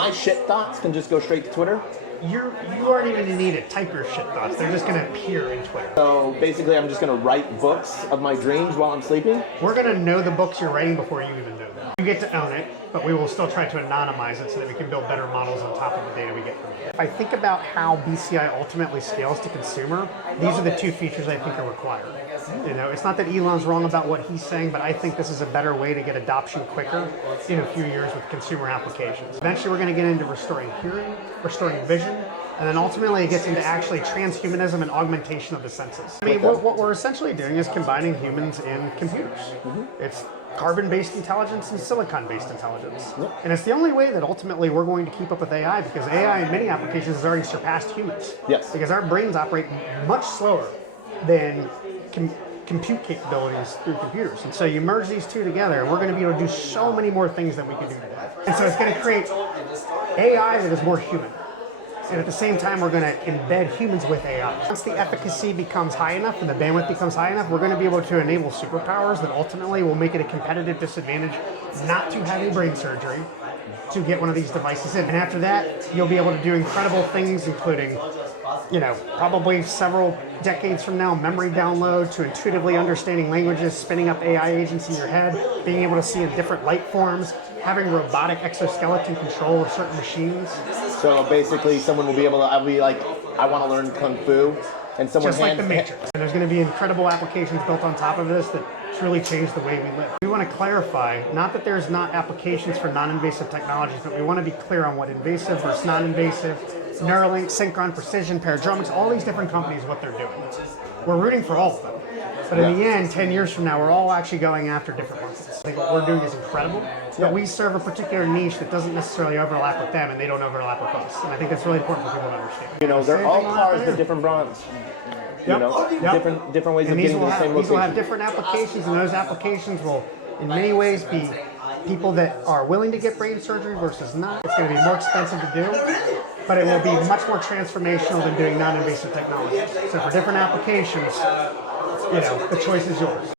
my shit thoughts can just go straight to Twitter. You aren't even going to need to type your shit thoughts. They're just going to appear in Twitter. So basically, I'm just going to write books of my dreams while I'm sleeping. We're going to know the books you're writing before you even know them. You get to own it, but we will still try to anonymize it so that we can build better models on top of the data we get from it. If I think about how BCI ultimately scales to consumer, these are the two features I think are required. You know, it's not that Elon's wrong about what he's saying, but I think this is a better way to get adoption quicker in a few years with consumer applications. Eventually, we're going to get into restoring hearing, restoring vision, and then ultimately it gets into actually transhumanism and augmentation of the senses. I mean, what we're essentially doing is combining humans and computers. It's carbon-based intelligence and silicon-based intelligence. And it's the only way that ultimately we're going to keep up with AI, because AI in many applications has already surpassed humans. Yes. Because our brains operate much slower than compute capabilities through computers. And so you merge these two together, and we're going to be able to do so many more things than we can do today. And so it's going to create AI that is more human. And at the same time, we're going to embed humans with AI. Once the efficacy becomes high enough and the bandwidth becomes high enough, we're going to be able to enable superpowers that ultimately will make it a competitive disadvantage not to have a brain surgery to get one of these devices in. And after that, you'll be able to do incredible things, including, you know, probably several decades from now, memory download to intuitively understanding languages, spinning up AI agents in your head, being able to see in different light forms, having robotic exoskeleton control of certain machines. So basically, someone will be able to, I'll be like, I want to learn Kung Fu, and someone just like the Matrix. And there's going to be incredible applications built on top of this that truly change the way we live. We want to clarify, not that there's not applications for non-invasive technologies, but we want to be clear on what invasive versus non-invasive, Neuralink, Synchron, Precision, Paradromics, all these different companies, what they're doing. We're rooting for all of them. But in the end, 10 years from now, we're all actually going after different markets. I think what we're doing is incredible, but we serve a particular niche that doesn't necessarily overlap with them, and they don't overlap with us. And I think that's really important for people to understand. You know, they're all cars with different bronze. You know, different ways of getting to the same location. These will have different applications, and those applications will, in many ways, be people that are willing to get brain surgery versus not. It's going to be more expensive to do, but it will be much more transformational than doing non-invasive technologies. So for different applications, you know, the choice is yours.